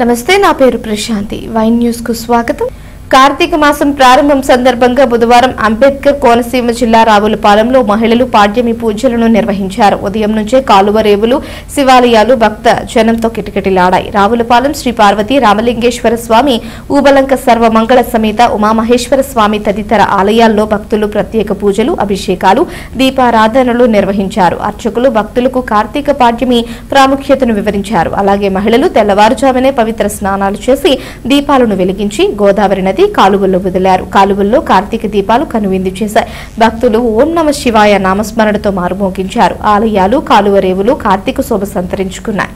నమస్తే, నా పేరు ప్రశాంతి. వైన్ న్యూస్ కు స్వాగతం. కార్తీక మాసం ప్రారంభం సందర్భంగా బుధవారం అంబేద్కర్ కోనసీమ జిల్లా రావులపాలెంలో మహిళలు పాడ్యమి పూజలను నిర్వహించారు. ఉదయం నుంచే కాలువ రేవులు, శివాలయాలు భక్త జనంతో కిటకిటలాడాయి. రావులపాలెం శ్రీ పార్వతి రామలింగేశ్వర స్వామి, ఊబలంక సర్వమంగళ సమేత ఉమామహేశ్వర స్వామి తదితర ఆలయాల్లో భక్తులు ప్రత్యేక పూజలు, అభిషేకాలు, దీపారాధనలు నిర్వహించారు. అర్చకులు భక్తులకు కార్తీక పాడ్యమి ప్రాముఖ్యతను వివరించారు. అలాగే మహిళలు తెల్లవారుజామునే పవిత్ర స్నానాలు చేసి దీపాలను వెలిగించి గోదావరి నది కాలువల్లో వదిలారు. కాలువల్లో కార్తీక దీపాలు కనువిందు చేశారు. భక్తులు ఓం నమ శివాయ నామస్మరణతో మారుమోగించారు. ఆలయాలు, కాలువ రేవులు కార్తీక శోభ సంతరించుకున్నాయి.